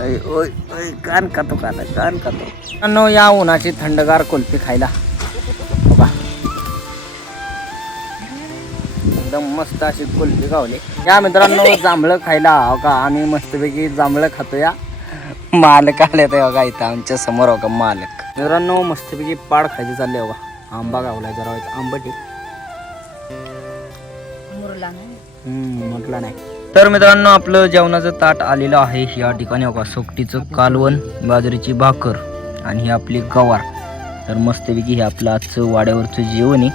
ओय ओय कान खातो कान खातो. या उन्हाची थंडगार कुल्फी खायला बघा, एकदम मस्त अशी कुल्फी गावली. या मित्रांनो जांभळं खायला हो का, आम्ही मस्तपैकी जांभळं खातो. या मालक आले ते बघा इथं आमच्या समोर हो का मालक. मित्रांनो मस्तपैकी पाड खायची चालली हो का. आंबा गावलाय जरा आंबटी म्हटलं नाही. तर मित्रांनो आपलं जेवणाचं ताट आलेलं आहे. या ठिकाणी बघा सोकटीचं कालवण, बाजरीची भाकर आणि ही आपली गवार. तर मस्तपैकी हे आपलं आजचं वाड्यावरचं जेवण आहे.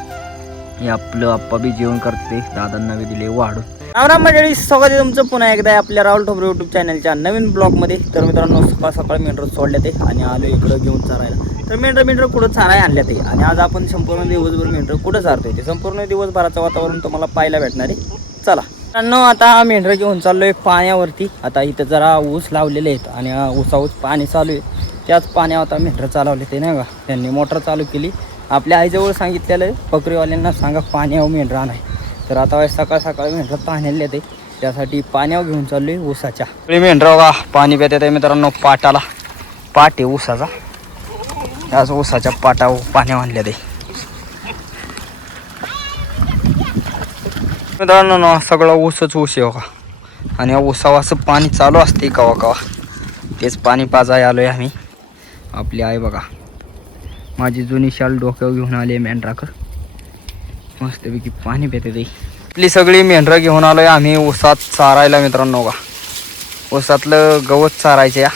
हे आपलं आप्पा बी जेवण करते, दादांना बी दिले वाढून. राम मंडळी, स्वागत आहे तुमचं पुन्हा एकदा आपल्या राहुल ठोबरे यूट्यूब चॅनलच्या नवीन ब्लॉगमध्ये. तर मित्रांनो सकाळ सकाळ मेंढर सोडले ते आणि आलो इकडं घेऊन चारायला. तर मेंढर कुठं चाराय आणल्या ते आणि आज आपण संपूर्ण दिवसभर मेंढर कुठं चारतोय ते संपूर्ण दिवसभराचं वातावरण तुम्हाला पाहायला भेटणार आहे. चला मित्रांनो, आता मेंढर घेऊन चाललोय पाण्यावरती. आता इथं जरा ऊस लावलेले आहेत आणि ऊसाऊस पाणी चालू आहे. त्याच पाण्यावर आता मेंढर चालवले ते नाही का. त्यांनी मोटर चालू केली. आपल्या आईजवळ सांगितलेलं बकरीवाल्यांना सांगा पाण्यावर मेंढर आणाय. तर आता सकाळ सकाळ मेंढर पाण्याला येते, त्यासाठी पाण्यावर घेऊन चाललोय ऊसाच्या. मेंढर बघा पाणी पितात आहे मित्रांनो. पाटाला पाट आहे ऊसाचा, त्याच ऊसाच्या पाटावर पाण्या आणल्या ते मित्रांनो. सगळं ऊसच ऊस आहे का. आणि ऊसावर असं पाणी चालू असते कवा कवा, तेच पाणी पाजाय आलोय आम्ही. आपली आई बघा माझी जुनी शाल डोक्यावर घेऊन आली मेंढराकर, मस्तपैकी पाणी पिते ते. आपली सगळी मेंढरं घेऊन आलोय आम्ही ऊसात चारायला मित्रांनो का. ऊसातलं गवत चारायचे या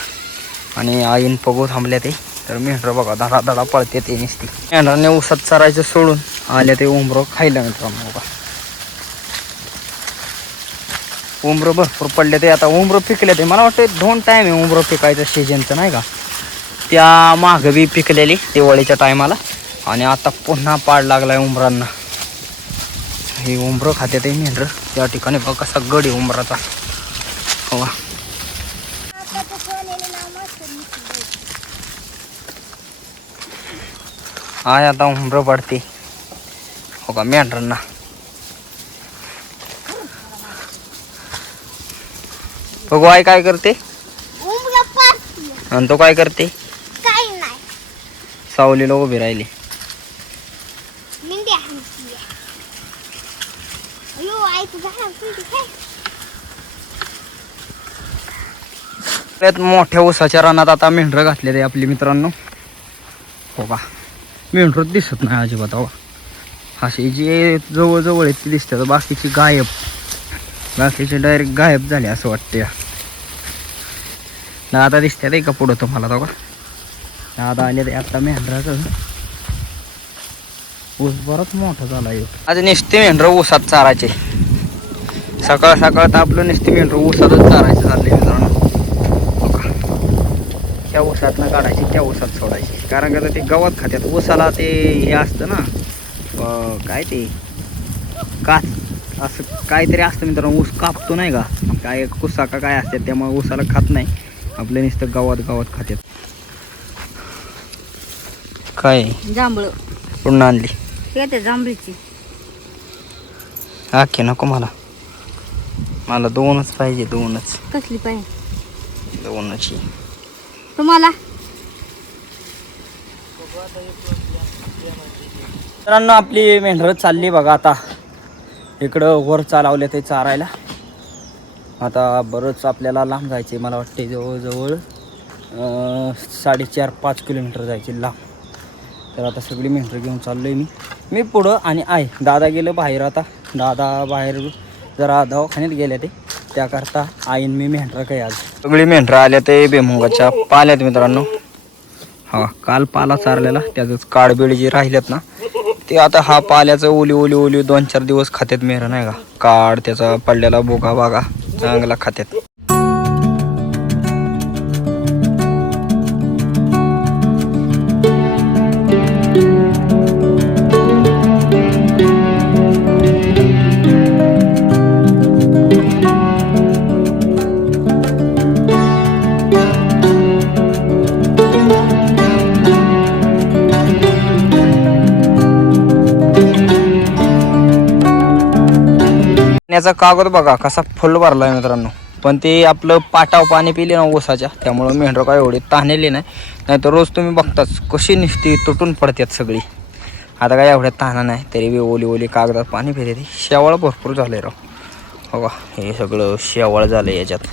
आणि आईन पगो थांबल्या ते. तर मेंढरं बघा धडा धडा पळते ते नुसती. मेंढराने ऊसात चारायचं सोडून आल्या ते उंबरं खायला मित्रांनो का. उंबरं भरपूर पडले ते. आता उंबरं पिकले ते, मला वाटतं 2 टाईम आहे उंबरं पिकायचं सीजनचं नाही का. त्या मागं बी पिकलेली दिवाळीच्या टायमाला आणि आता पुन्हा पाड लागलाय उंबरांना. हे उंबरं खाते ते मेंढर. त्या ठिकाणी बघा कसा गड आहे उंबराचा हो. हाय आता उंबरं पडते हो का मेंढरांना. बघू आई काय करते आणि तो काय करते. सावलीला उभी राहिली. मोठ्या ऊसाच्या रानात आता मेंढरं घातले ते आपली मित्रांनो हो का. मेंढर दिसत नाही अजिबात हो. असे जे जवळ आहेत ते दिसतात, बाकीची गायब. बाकीचे डायरेक्ट गायब झाले असं वाटतं. दादा दिसतात आहे का पुढं तुम्हाला तो का. दादा आले ते आता मेंढराचं ऊस बराच मोठा झाला. आज नुसते मेंढर ऊसात चारायचे. सकाळ सकाळ तर आपलं नुसते मेंढर ऊसातच चारायचं चाललंय मित्रांनो. त्या ऊसातनं काढायची त्या ऊसात सोडायची, कारण का ते गवत खात्यात. ऊसाला ते हे असतं ना काय ते काच असं काहीतरी असतं मित्रांनो. ऊस कापतो नाही का काय कुसा का काय असतात, त्यामुळे ऊसाला खात नाही. आपलं नुसतं गवत खात्यात. काय जांभळं पुन्हा आणली ते जांभळीची. आखे नको मला 2च पाहिजे. 2च कसली पाहिजे 2ची तुम्हाला. मित्रांनो आपली मेंढरं चालली बघा आता इकडं वर चालवले ते चारायला. आता बरंच आपल्याला लांब जायचे, मला वाटते जवळजवळ 4.5-5 किलोमीटर जायचे लांब. तर आता सगळी मेंढरं घेऊन चाललोय मी पुढं आणि दादा गेलं बाहेर. आता दादा बाहेर जरा दवाखान्यात गेले ते, त्याकरता आईन मी मेंढरं काही आज सगळी मेंढरं आल्या ते बेमुगाच्या पाल्यात मित्रांनो. हा काल पाला चारलेला त्याचंच काळबीळ जे राहिलेत ना ते आता हा पाल्याचं ओली 2-4 दिवस खात्यात मेहरं नाही का. काढ त्याचा पडलेला बोगा बागा चांगला खात्यात. पाण्याचा कागद बघा कसा फुल भरलाय मित्रांनो. पण ते आपलं पाटाव पाणी पिले ना ऊसाच्या, त्यामुळं मेंढरं काय एवढी ताणलेली नाही तर रोज तुम्ही बघताच कशी निसती तुटून पडतात सगळी. आता काय एवढ्या ताणा नाही तरी बी ओली ओली कागदात पाणी पिते. ती शेवाळ भरपूर झाले राव. हो का, हे सगळं शेवाळ झालं याच्यात.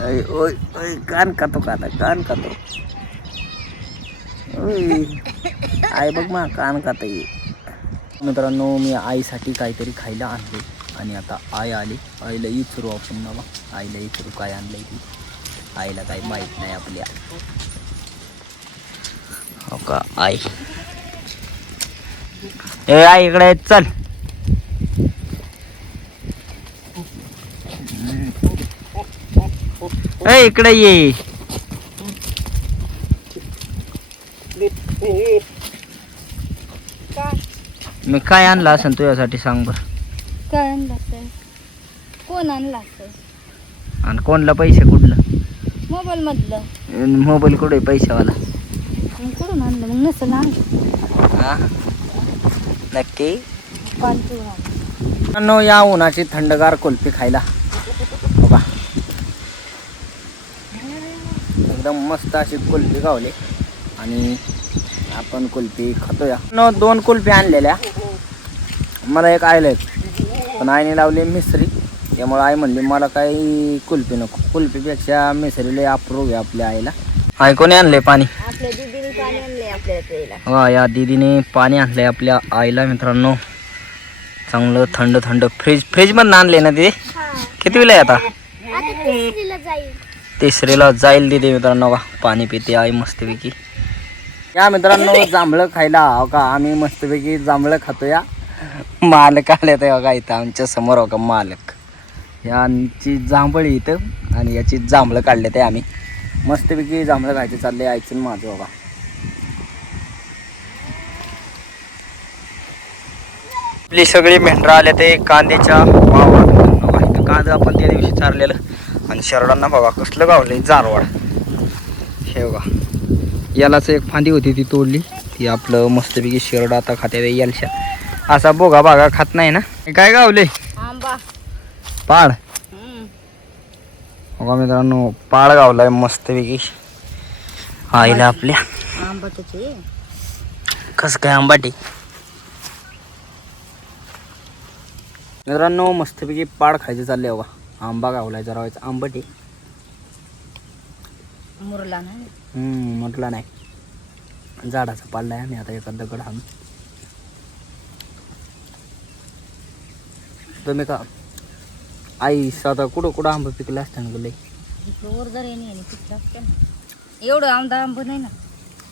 ओय ओय कान खातो का आता, कान खातो. आई बघ मा कान खात. मित्रांनो मी आईसाठी काहीतरी खायला आणले आणि आता आई आली. आईला विचारू आपण ना, आईला विचारू काय आणलंय ती. आईला काही माहित नाही आपल्या. हो का आई, ए आई इकडे चल. ए इकडे ये. मी काय आणला असेल तुझ्यासाठी सांग बर. काय आणलं कोण आणला आणि कोणला पैसे कुठलं? मोबाईल मधलं. मोबाईल कुठे पैशावाला? मग कुठून आणलं मग नसेल आणलं. हा नक्की. पाणी नो या उन्हाची थंडगार कुल्फी खायला. हो का, एकदम मस्त अशी कुल्फी गावली आणि आपण कुल्फी खातोया. नो 2 कुल्फी आणलेल्या. मला एक आईला पण आईने लावली मिसरी, त्यामुळे आई म्हणली मला काही कुल्फी नको. कुल्फीपेक्षा मिसरीला अप्रूव्ह आहे आपल्या आईला. आई कोणी आणले पाणी? आपल्या दीदीने पाणी आणले आपल्याला प्यायला. वा, या दीदीने पाणी आणलंय आपल्या आईला मित्रांनो. चांगलं थंड थंड फ्रीज मधून आणले ना दीदी? कितवीला आहे आता? तिसरीला जाईल दीदी मित्रांनो. का पाणी पिते आई मस्तपैकी. या मित्रांनो जांभळं खायला. हो का, आम्ही मस्तपैकी जांभळं खातो. या मालक आले ते बघा इथं आमच्या समोर. हो का मालक, यांची जांभळी इथं आणि याची जांभळं काढले ते आम्ही मस्तपैकी जांभळं खायचे चालले आईचं माझं. बघा आपली सगळी मेंढरं आले ते कांद्याच्या वावरात. इथं कांदा आपण त्या दिवशी चारलेलं आणि शरडांना बघा कसलं गावलंय जारवाड. हे बघा यालाच एक फांदी होती ती तोडली. ती आपलं मस्तपैकी शरड आता खात्यात यालशा. असा बोगा बागा खात नाही ना. काय गावले? आंबा पाळ. बघा मित्रांनो पाळ गावलाय मस्तपैकी आईला आपल्या. आंबा त्याचे कसं काय आंबाटी? मित्रांनो मस्तपैकी पाळ खायचे चालले. बघा आंबा गावलाय जरा व्हायचं आंबटी. मुरला नाही. म्हटलं नाही. झाडाचा पाडलाय आम्ही आता एका दगड हाणून. तुम्ही का आई साधा कुठं कुठं आंबा पिकला असताना गेले. वर जर येणे पिकलं असतं ना. एवढं आंबा नाही ना.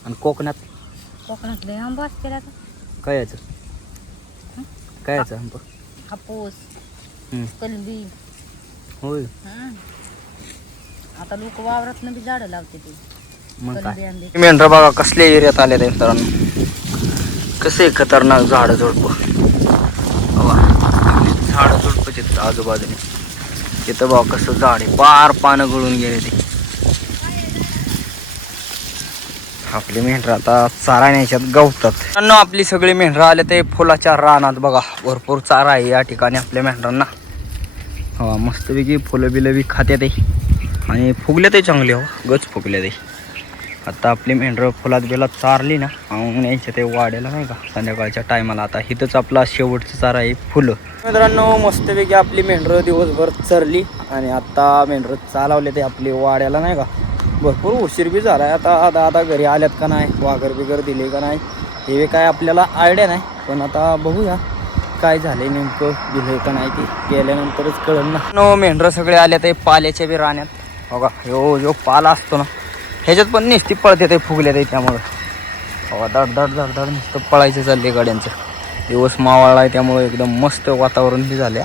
आणि कोकणातले आंबा असते आता. कायचं आंबा? हापूस, कलबी. होय. आता लोक वावरात बी झाडं लावते ते. मग काय मेंढरं बघा कसल्या एरियात आले ते मित्रांनो. कसे खतरनाक झाड झुडप. झाड झुडप तिथं आजूबाजूने. तिथं बघा कसं झाड आहे, पार पानं गळून गेले ते. आपली मेंढरं आता चारा न्यायच्यात गवतात. आपली सगळी मेंढरं आले ते फुलाच्या रानात. बघा भरपूर चारा आहे या ठिकाणी आपल्या मेंढरांना. हो मस्तपैकी फुलं बिलं बी खात्यात आहे आणि फुगले ते चांगले. हो गच फुगले ते. आता आपली मेंढरं फुलात बिलात चारली ना न्यायच्या ते वाड्याला नाही का संध्याकाळच्या टायमाला. आता इथंच आपला शेवटचा चारा आहे फुलं. मित्रांनो मस्तपैकी आपली मेंढरं दिवसभर चरली आणि आता मेंढरं चालवले ते आपली वाड्याला नाही का. भरपूर उशीर बी झाला आहे. आता दादा घरी आल्यात का नाही, वाघर बिगर दिले का नाही हे काय आपल्याला आयडिया नाही. पण आता बघूया काय झाले नेमकं, दिलं का नाही ते गेल्यानंतरच कळलं ना. नो मेंढरं सगळे आले ते पाल्याच्या बी राण्यात. बघा जो पाला असतो ना ह्याच्यात पण नुसती पळते ते फुगले ते. त्यामुळं बघा धड नुसतं पळायचं चालले गाड्यांचं. दिवस मावळला आहे त्यामुळे एकदम मस्त वातावरण बी झालं.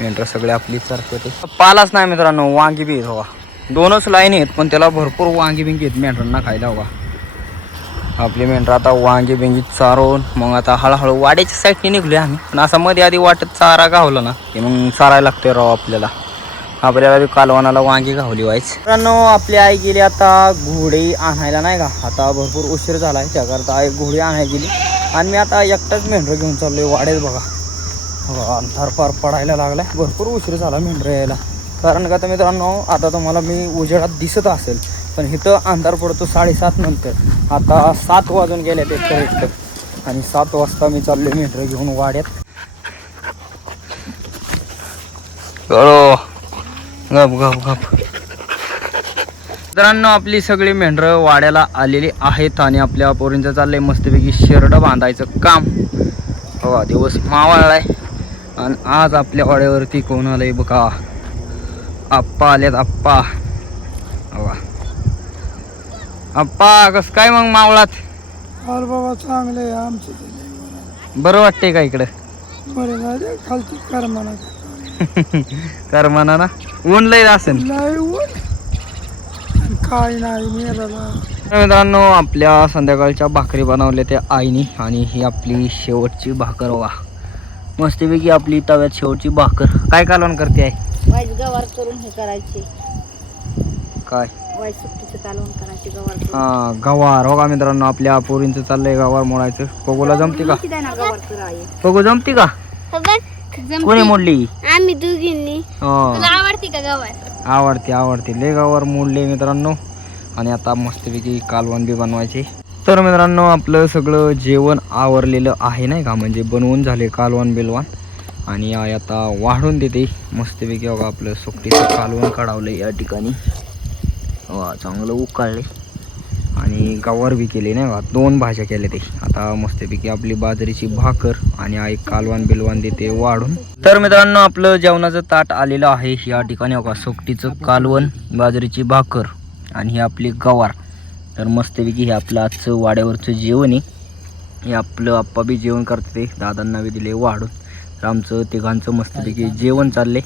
मेंढरं सगळे आपली चरते ते. पालाच नाही मित्रांनो, वांगी बी आहेत. बघा 2च लाईन आहेत पण त्याला भरपूर वांगी बिंगी आहेत मेंढरांना खायला. बघा आपली मेंढरं आता वांगी बिंगी चारून मग आता हळूहळू वाड्याच्या साईडने निघलोय आम्ही. पण असा मध्ये आधी वाटत चारा गावला ना की मग चारायला लागतोय राव आपल्याला. बी कालवणाला वांगी गावली व्हायचं. मित्रांनो आपली आई गेली आता घोडी आणायला नाही का. आता भरपूर उशीर झाला आहे त्याकरता आई घोडी आणायला गेली आणि मी आता एकटाच मेंढरं घेऊन चाललोय वाड्यात बघा. अंधार पार पडायला लागला आहे, भरपूर उशीर झाला मेंढरं यायला. कारण का तर मित्रांनो आता तुम्हाला मी उजेडात दिसत असेल, पण इथं अंधार पडतो 7:30 नंतर. आता 7 वाजून गेले ते करेक्ट, आणि 7 वाजता मी चाललोय मेंढरं घेऊन वाड्यात. गप गप गप. मित्रांनो आपली सगळी मेंढरं वाड्याला आलेली आहेत आणि आपल्या पोरींचं चाललंय मस्तपैकी शेरड बांधायचं काम. हो दिवस मावळलाय आणि आज आपल्या वाड्यावरती कोण आलंय बघा, आप्पा आलेत आप्पा. हो आप्पा कसं काय मग मावळात? अरे बाबा चांगलं आहे आमचं. बरं वाटतंय का इकडं? बरं झाले खालची करमाना कर म्हणा ना, ऊन लय असेल. नाही ऊन काय नाही मेराला. मित्रांनो आपल्या संध्याकाळच्या भाकरी बनवल्या त्या आईनी, आणि ही आपली शेवटची भाकर वा. मस्तपैकी आपली तव्यात शेवटची भाकर. काय कालवण करते आहे? वाईट गवार करून हे करायचे, काय वाईट सुट्टीचं कालवण करायचे गवार करून. हा गवार. हो का मित्रांनो आपल्या पोरींचं चाललंय गवार मोडायचं. पगोला जमते का? किती ना गवार करायचे. पगो जमते का? कोणी मोडली? आम्ही दोघींनी. तुला हो आवडती का गवार? आवडते लय गवार मोडले मित्रांनो. आणि आता मस्तपैकी कालवण बी बनवायचे. तर मित्रांनो आपलं सगळं जेवण आवरलेलं आहे नाही का, म्हणजे बनवून झाले कालवण बिलवण. आणि आई आता वाढून देते मस्तपैकी. बघा आपलं सुकटीचं कालवण काढवलं या ठिकाणी. वा चांगलं उकाळले आणि गवार बी केले नाही का, 2 भाज्या केल्या ते. आता मस्तपैकी आपली बाजरीची भाकर आणि आई कालवण बिलवण देते वाढून. तर मित्रांनो आपलं जेवणाचं ताट आलेलं आहे या ठिकाणी. बघा सुकटीचं कालवण, बाजरीची भाकर आणि ही आपली गवार. तर मस्तपैकी हे आपलं आजचं वाड्यावरचं जेवण आहे. हे आपलं आप्पा बी जेवण करते, दादांना बी दिले वाढून. तर आमचं तिघांचं मस्तपैकी जेवण चालले.